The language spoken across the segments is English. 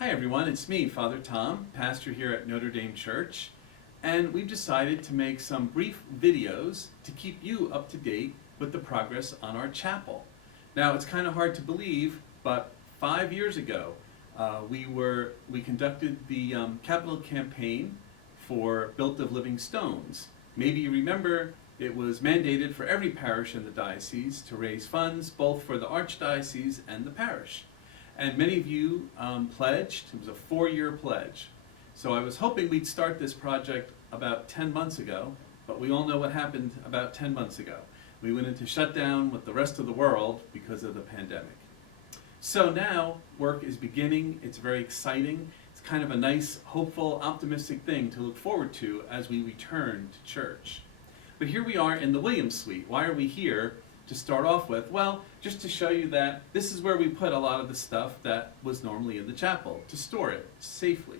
Hi everyone, it's me, Father Tom, pastor here at Notre Dame Church, and we've decided to make some brief videos to keep you up to date with the progress on our chapel. Now, it's kind of hard to believe, but 5 years ago, we conducted the capital campaign for Built of Living Stones. Maybe you remember it was mandated for every parish in the diocese to raise funds both for the archdiocese and the parish. And many of you pledged. It was a 4-year pledge. So I was hoping we'd start this project about 10 months ago, but we all know what happened about 10 months ago. We went into shutdown with the rest of the world because of the pandemic. So now work is beginning. It's very exciting. It's kind of a nice, hopeful, optimistic thing to look forward to as we return to church. But here we are in the Williams Suite. Why are we here? To start off with, well, just to show you that this is where we put a lot of the stuff that was normally in the chapel, to store it safely.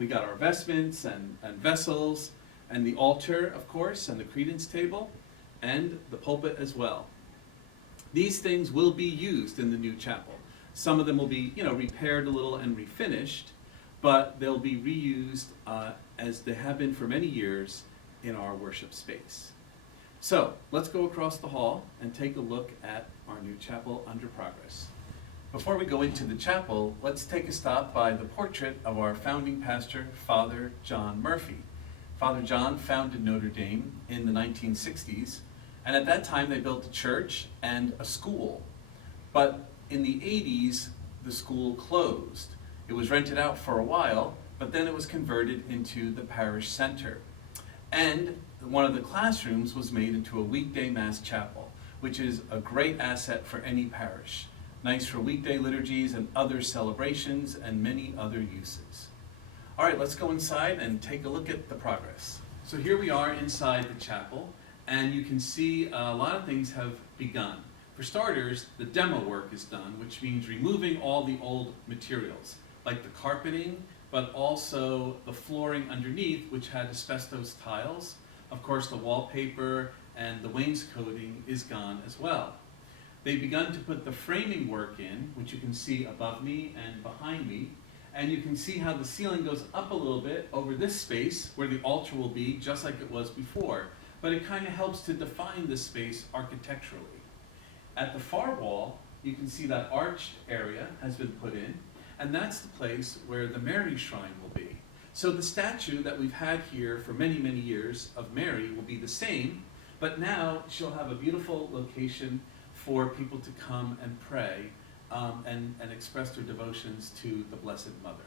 We got our vestments and vessels, and the altar, of course, and the credence table, and the pulpit as well. These things will be used in the new chapel. Some of them will be, repaired a little and refinished, but they'll be reused as they have been for many years in our worship space. So let's go across the hall and take a look at our new chapel under progress. Before we go into the chapel, let's take a stop by the portrait of our founding pastor, Father John Murphy. Father John founded Notre Dame in the 1960s, and at that time they built a church and a school. But in the 80s, the school closed. It was rented out for a while, but then it was converted into the parish center. And one of the classrooms was made into a weekday mass chapel, which is a great asset for any parish. Nice for weekday liturgies and other celebrations and many other uses. All right, let's go inside and take a look at the progress. So here we are inside the chapel, and you can see a lot of things have begun. For starters, the demo work is done, which means removing all the old materials, like the carpeting, but also the flooring underneath, which had asbestos tiles. Of course, the wallpaper and the wainscoting is gone as well. They've begun to put the framing work in, which you can see above me and behind me, and you can see how the ceiling goes up a little bit over this space where the altar will be, just like it was before, but it kind of helps to define the space architecturally. At the far wall, you can see that arched area has been put in, and that's the place where the Mary shrine will be. So the statue that we've had here for many, many years of Mary will be the same, but now she'll have a beautiful location for people to come and pray and express their devotions to the Blessed Mother.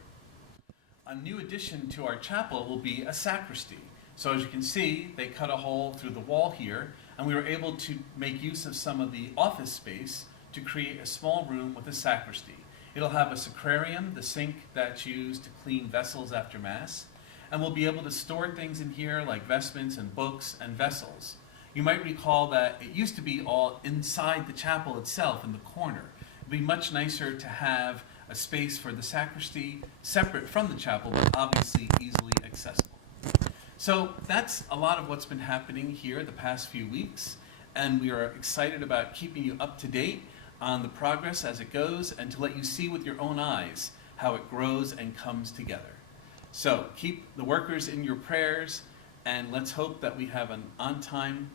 A new addition to our chapel will be a sacristy. So as you can see, they cut a hole through the wall here, and we were able to make use of some of the office space to create a small room with a sacristy. It'll have a sacrarium, the sink that's used to clean vessels after Mass, and we'll be able to store things in here like vestments and books and vessels. You might recall that it used to be all inside the chapel itself in the corner. It'd be much nicer to have a space for the sacristy separate from the chapel, but obviously easily accessible. So that's a lot of what's been happening here the past few weeks, and we are excited about keeping you up to date on the progress as it goes, and to let you see with your own eyes how it grows and comes together. So keep the workers in your prayers, and let's hope that we have an on-time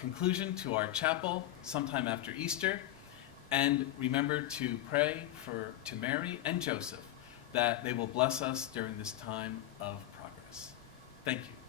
conclusion to our chapel sometime after Easter. And remember to pray to Mary and Joseph that they will bless us during this time of progress. Thank you.